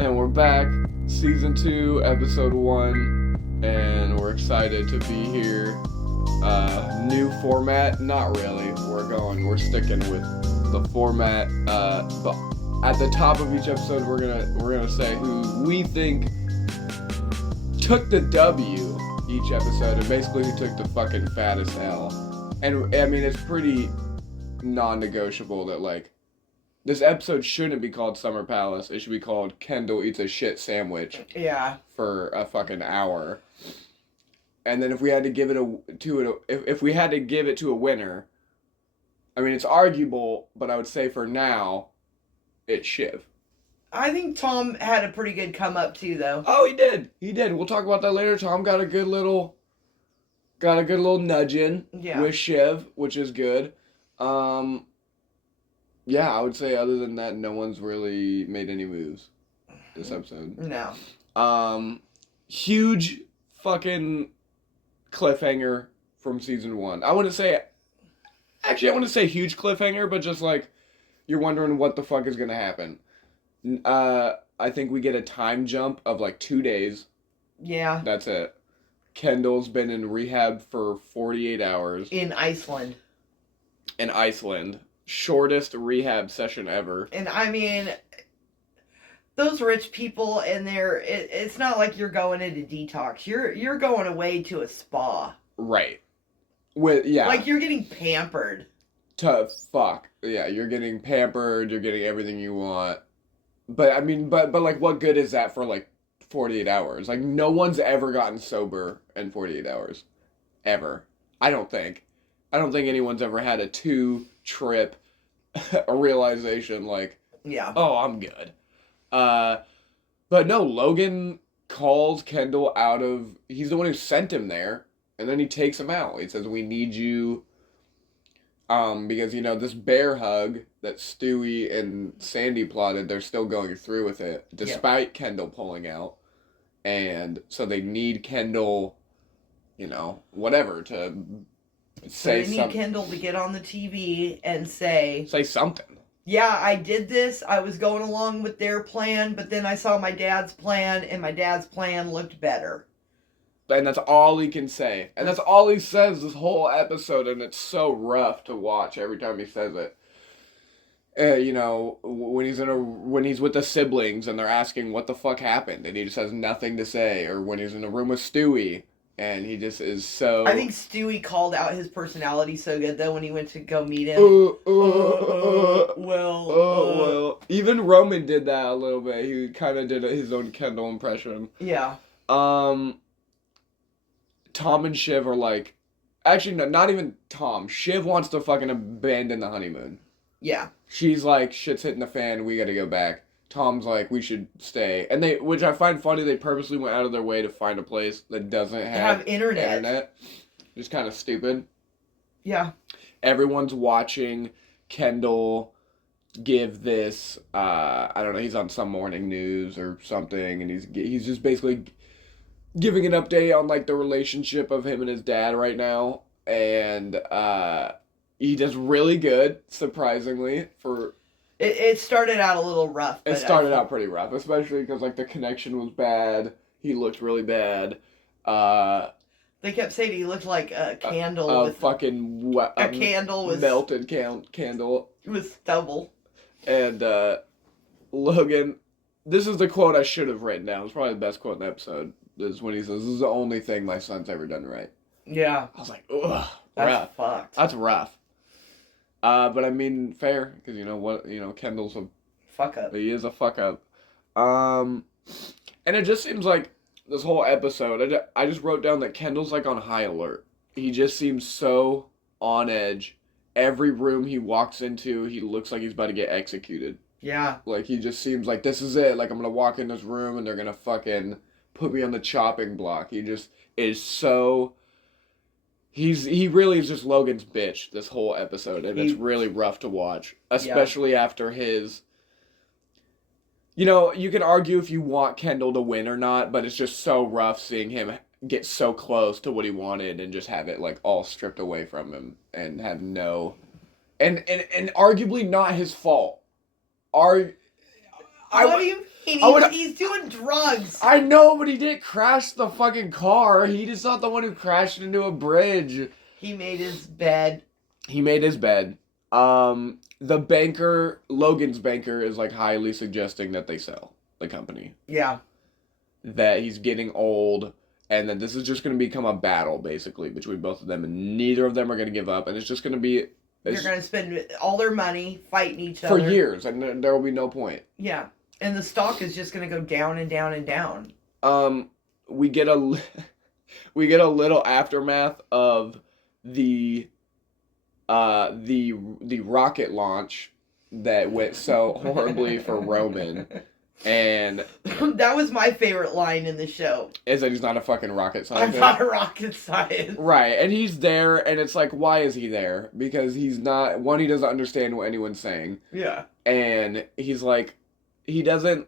And we're back, season 2, episode 1, and we're excited to be here. New format, not really. We're sticking with the format. But at the top of each episode, we're gonna say who we think took the W each episode, and basically who took the fucking fattest L. And I mean, it's pretty non-negotiable that like. This episode shouldn't be called Summer Palace. It should be called Kendall Eats a Shit Sandwich. Yeah. For a fucking hour. And then if we had to give it if we had to give it to a winner, I mean it's arguable, but I would say for now, it's Shiv. I think Tom had a pretty good come up too, though. Oh, he did. He did. We'll talk about that later. Tom got a good little nudge in with Shiv, which is good. Yeah, I would say other than that, no one's really made any moves this episode. No. Huge fucking cliffhanger from season 1. I want to say huge cliffhanger, but just like, you're wondering what the fuck is going to happen. I think we get a time jump of like 2 days. Yeah. That's it. Kendall's been in rehab for 48 hours. In Iceland. Shortest rehab session ever. And I mean, those rich people in there, it's not like you're going into detox. You're going away to a spa. Right. Like you're getting pampered. Yeah, you're getting pampered, you're getting everything you want. But I mean, but like what good is that for like 48 hours? Like no one's ever gotten sober in 48 hours. Ever. I don't think anyone's ever had a 2-trip a realization like, yeah, oh, I'm good. But no, Logan calls Kendall out of, he's the one who sent him there, and then he takes him out. He says, we need you, because, you know, this bear hug that Stewie and Sandy plotted, they're still going through with it, despite Kendall pulling out. And so they need Kendall, you know, whatever, to say something. They need Kendall to get on the TV and say something. Yeah, I did this. I was going along with their plan, but then I saw my dad's plan, and my dad's plan looked better. And that's all he can say. And that's all he says this whole episode, and it's so rough to watch every time he says it. You know, when he's with the siblings and they're asking what the fuck happened, and he just has nothing to say, or when he's in a room with Stewie. And he just is so... I think Stewie called out his personality so good, though, when he went to go meet him. Well. Even Roman did that a little bit. He kind of did his own Kendall impression. Yeah. Tom and Shiv are like... Actually, no, not even Tom. Shiv wants to fucking abandon the honeymoon. Yeah. She's like, shit's hitting the fan, we gotta go back. Tom's like, we should stay. And which I find funny, they purposely went out of their way to find a place that doesn't have internet. Just kind of stupid. Yeah. Everyone's watching Kendall give this, I don't know, he's on some morning news or something, and he's just basically giving an update on, like, the relationship of him and his dad right now. And, he does really good, surprisingly, for... It started out a little rough. It started out pretty rough, especially because, like, the connection was bad. He looked really bad. They kept saying he looked like a candle with... a candle with... melted candle. With stubble. And, Logan... This is the quote I should have written down. It's probably the best quote in the episode. This is when he says, this is the only thing my son's ever done right. Yeah. I was like, ugh. That's rough. Fucked. That's rough. But I mean, fair, because you know what, Kendall's a... fuck up. He is a fuck up. And it just seems like this whole episode, I just wrote down that Kendall's like on high alert. He just seems so on edge. Every room he walks into, he looks like he's about to get executed. Yeah. Like, he just seems like, this is it. Like, I'm gonna walk in this room and they're gonna fucking put me on the chopping block. He just is so... He really is just Logan's bitch this whole episode, and it's really rough to watch, especially after his... You know, you can argue if you want Kendall to win or not, but it's just so rough seeing him get so close to what he wanted and just have it, like, all stripped away from him and have no... And arguably not his fault. What do you mean? He's doing drugs. I know, but he didn't crash the fucking car. He just not the one who crashed into a bridge. He made his bed. The banker, Logan's banker, is like highly suggesting that they sell the company. Yeah. That he's getting old, and that this is just going to become a battle, basically, between both of them, and neither of them are going to give up, and it's just going to be... They're going to spend all their money fighting each other. For years, and there will be no point. Yeah. And the stock is just going to go down and down and down. We get a little aftermath of the rocket launch that went so horribly for Roman, and that was my favorite line in the show. Is that he's not a fucking rocket scientist? I'm not a rocket scientist. Right, and he's there, and it's like, why is he there? Because he's not, one, he doesn't understand what anyone's saying. Yeah. And he's like, Roman's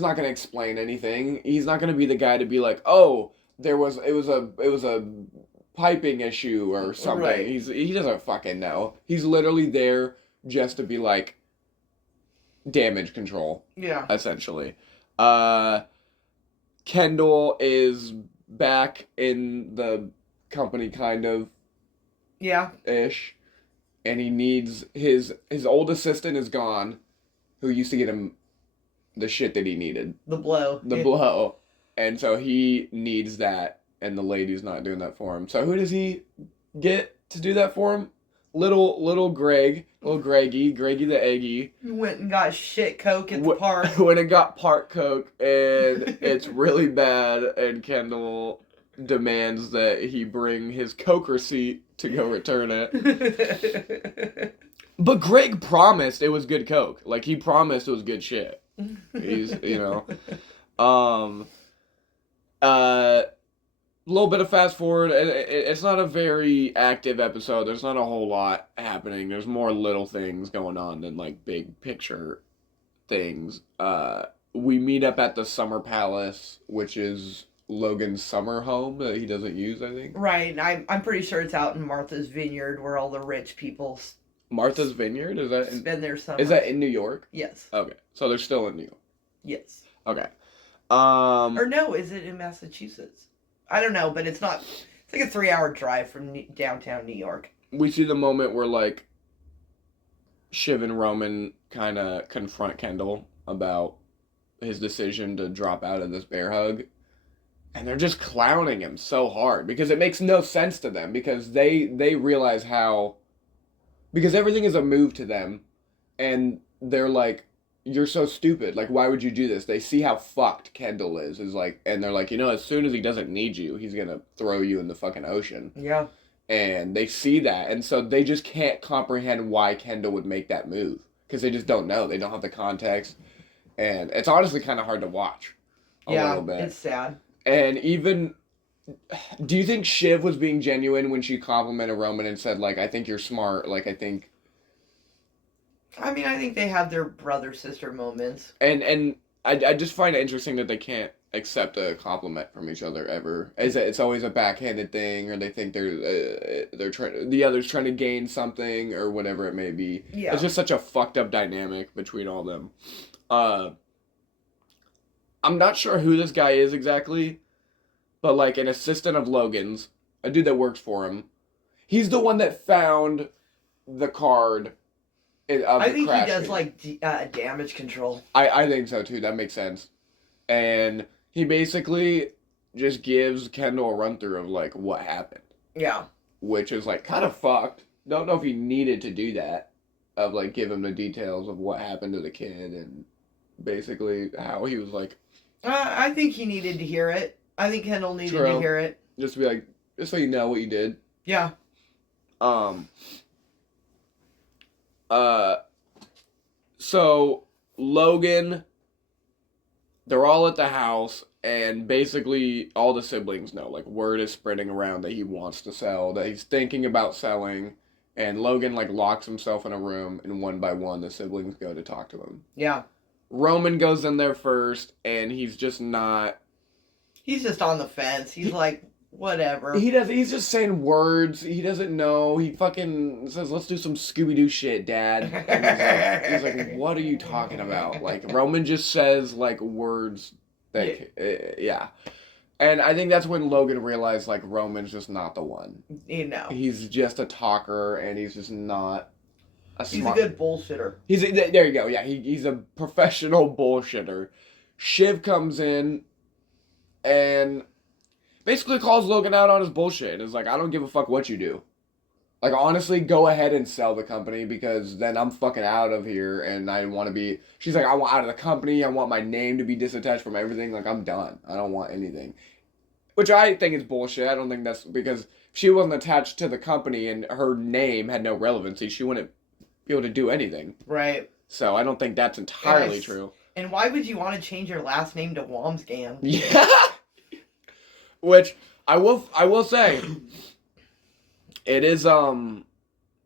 not going to explain anything. He's not going to be the guy to be like, oh, it was a piping issue or something. Right. He doesn't fucking know. He's literally there just to be like damage control. Yeah. Essentially. Kendall is back in the company kind of. Yeah. Ish. And he needs his old assistant is gone, who used to get him the shit that he needed. The blow. Blow. And so he needs that. And the lady's not doing that for him. So who does he get to do that for him? Little Greggy the Eggy. He went and got shit Coke at the park. Went and got park Coke, and it's really bad, and Kendall demands that he bring his Coke receipt to go return it. But Greg promised it was good Coke. Like, he promised it was good shit. He's, little bit of fast forward. It's not a very active episode. There's not a whole lot happening. There's more little things going on than like big picture things. We meet up at the Summer Palace, which is Logan's summer home that he doesn't use, I think. Right. I'm pretty sure it's out in Martha's Vineyard, where all the rich people. Martha's Vineyard? Is that spend their summer? Is that in New York? Yes. Okay, so they're still in New York. Yes. Okay. Or no, is it in Massachusetts? I don't know, but it's not. It's like a 3-hour drive from downtown New York. We see the moment where like Shiv and Roman kind of confront Kendall about his decision to drop out of this bear hug, and they're just clowning him so hard because it makes no sense to them, because they realize how, because everything is a move to them, and they're like, you're so stupid. Like, why would you do this? They see how fucked Kendall is like, and they're like, as soon as he doesn't need you, he's gonna throw you in the fucking ocean. Yeah. And they see that, and so they just can't comprehend why Kendall would make that move, because they just don't know. They don't have the context, and it's honestly kind of hard to watch. A little bit. It's sad. And even, do you think Shiv was being genuine when she complimented Roman and said, like, I think you're smart, like, I think they have their brother-sister moments. And I just find it interesting that they can't accept a compliment from each other ever. It's always a backhanded thing, or they think they're trying, the other's trying to gain something, or whatever it may be. Yeah. It's just such a fucked up dynamic between all of them. I'm not sure who this guy is exactly, but like an assistant of Logan's, a dude that works for him. He's the one that found the card. I think he does like damage control. I think so too. That makes sense. And he basically just gives Kendall a run through of like what happened. Yeah. Which is like kind of fucked. Don't know if he needed to do that. Of like give him the details of what happened to the kid, and basically how he was like. I think he needed to hear it. I think Kendall needed to hear it. Just to be like, just so you know what you did. Yeah. So Logan, they're all at the house, and basically all the siblings know, like, word is spreading around that he wants to sell, that he's thinking about selling, and Logan, like, locks himself in a room, and one by one the siblings go to talk to him. Yeah. Roman goes in there first, and he's just not... He's just on the fence. He's like... Whatever. He's just saying words. He doesn't know. He fucking says, "Let's do some Scooby-Doo shit, Dad." And he's like, "What are you talking about?" Like, Roman just says, like, words that, yeah. And I think that's when Logan realized, like, Roman's just not the one. You know. He's just a talker, and he's just not He's a good bullshitter. There you go, yeah. He's a professional bullshitter. Shiv comes in and basically calls Logan out on his bullshit and is like, I don't give a fuck what you do. Like, honestly, go ahead and sell the company because then I'm fucking out of here and I want to be... She's like, I want out of the company. I want my name to be disattached from everything. Like, I'm done. I don't want anything. Which I think is bullshit. I don't think that's... Because if she wasn't attached to the company and her name had no relevancy, she wouldn't be able to do anything. Right. So I don't think that's entirely true. And why would you want to change your last name to Womsgam? Yeah. Which I will say, it is you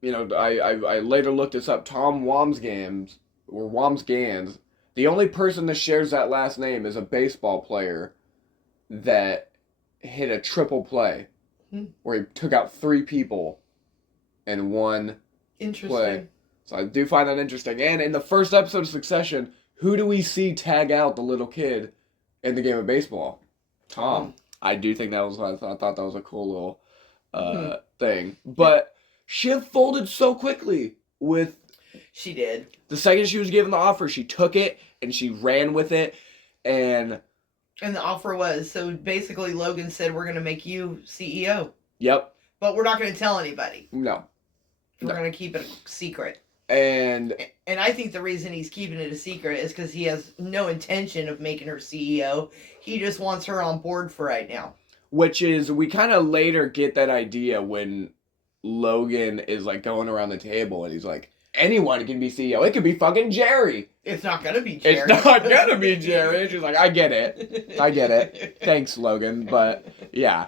know, I later looked this up. Tom Wamsgans or Wamsgans, the only person that shares that last name is a baseball player that hit a triple play where he took out 3 people in one play. So I do find that interesting. And in the first episode of Succession, who do we see tag out the little kid in the game of baseball? Tom. I do think that was... I thought that was a cool little thing. But Shiv folded so quickly with... She did. The second she was given the offer, she took it and she ran with it. And the offer was, so basically Logan said, we're going to make you CEO. Yep. But we're not going to tell anybody. No. We're going to keep it a secret. And I think the reason he's keeping it a secret is because he has no intention of making her CEO. He just wants her on board for right now. Which is, we kind of later get that idea when Logan is like going around the table and he's like, anyone can be CEO. It could be fucking Jerry. It's not going to be Jerry. It's not going to be Jerry. And she's like, I get it. Thanks, Logan. But yeah.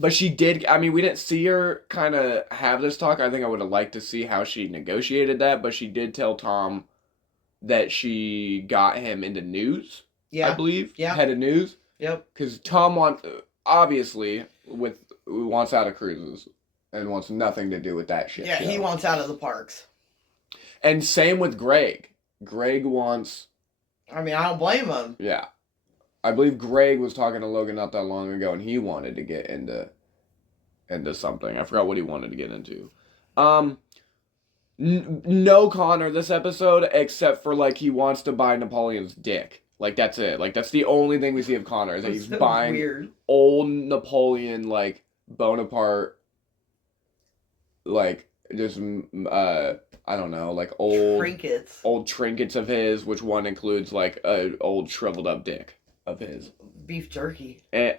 But she did, I mean, we didn't see her kind of have this talk. I think I would have liked to see how she negotiated that, but she did tell Tom that she got him into news, I believe. Yeah. Head of news. Yep. Because Tom wants out of cruises and wants nothing to do with that shit. Yeah, he wants out of the parks. And same with Greg. Greg wants... I mean, I don't blame him. Yeah. I believe Greg was talking to Logan not that long ago, and he wanted to get into something. I forgot what he wanted to get into. No Connor this episode, except for, like, he wants to buy Napoleon's dick. Like, that's it. Like, that's the only thing we see of Connor, is that he's so buying old Napoleon, like, Bonaparte, like, just, I don't know, like, old trinkets of his, which one includes, like, an old shriveled up dick of his. Beef jerky. And,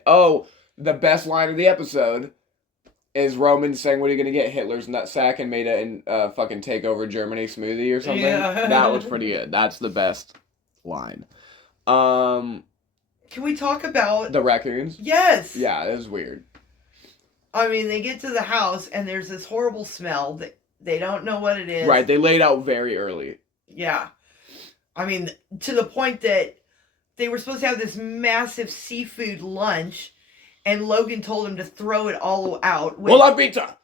the best line of the episode is Roman saying, what are you going to get? Hitler's nutsack and made a fucking take over Germany smoothie or something? Yeah. That was pretty good. That's the best line. Can we talk about... The raccoons? Yes! Yeah, it was weird. I mean, they get to the house and there's this horrible smell. They don't know what it is. Right, they laid out very early. Yeah. I mean, to the point that they were supposed to have this massive seafood lunch, and Logan told him to throw it all out. We'll have pizza!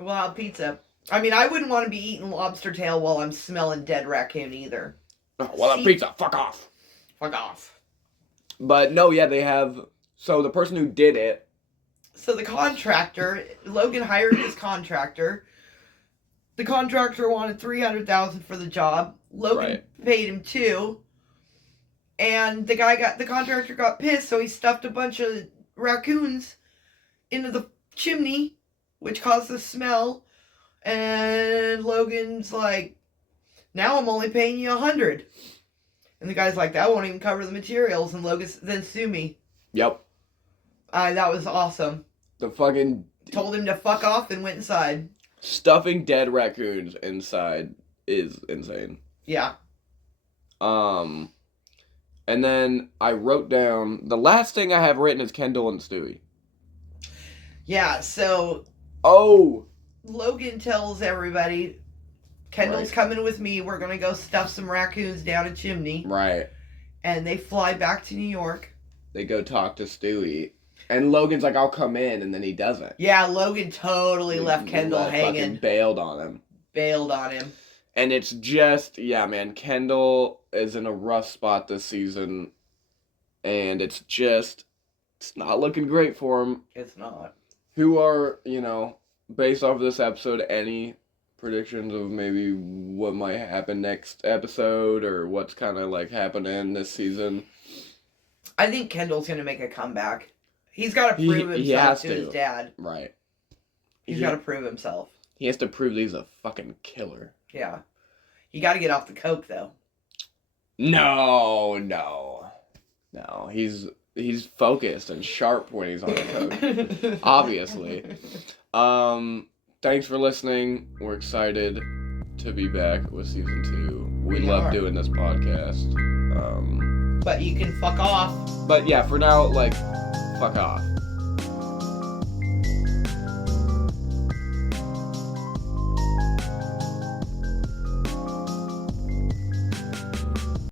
We'll have pizza. I mean, I wouldn't want to be eating lobster tail while I'm smelling dead raccoon either. We'll have pizza. Fuck off. Fuck off. But no, yeah, they have... So the person who did it... So the contractor, Logan hired his contractor. The contractor wanted $300,000 for the job. Logan paid him $2 million. And the contractor got pissed, so he stuffed a bunch of raccoons into the chimney, which caused the smell. And Logan's like, now I'm only paying you $100,000. And the guy's like, that won't even cover the materials. And Logan then sue me. Yep. That was awesome. The fucking... Told him to fuck off and went inside. Stuffing dead raccoons inside is insane. Yeah. And then I wrote down... The last thing I have written is Kendall and Stewie. Yeah, so... Oh! Logan tells everybody, Kendall's coming with me. We're going to go stuff some raccoons down a chimney. Right. And they fly back to New York. They go talk to Stewie. And Logan's like, I'll come in, and then he doesn't. Yeah, Logan totally left Kendall hanging. Fucking bailed on him. And it's just, yeah, man, Kendall is in a rough spot this season. And it's not looking great for him. It's not. Who are, based off of this episode, any predictions of maybe what might happen next episode or what's kind of like happening this season? I think Kendall's going to make a comeback. He's got to prove himself to his dad. Right. He's got to prove himself. He has to prove that he's a fucking killer. Yeah. You got to get off the coke, though. No. He's focused and sharp when he's on the coke. Obviously. Thanks for listening. We're excited to be back with season 2. We love doing this podcast. But you can fuck off. But yeah, for now, fuck off.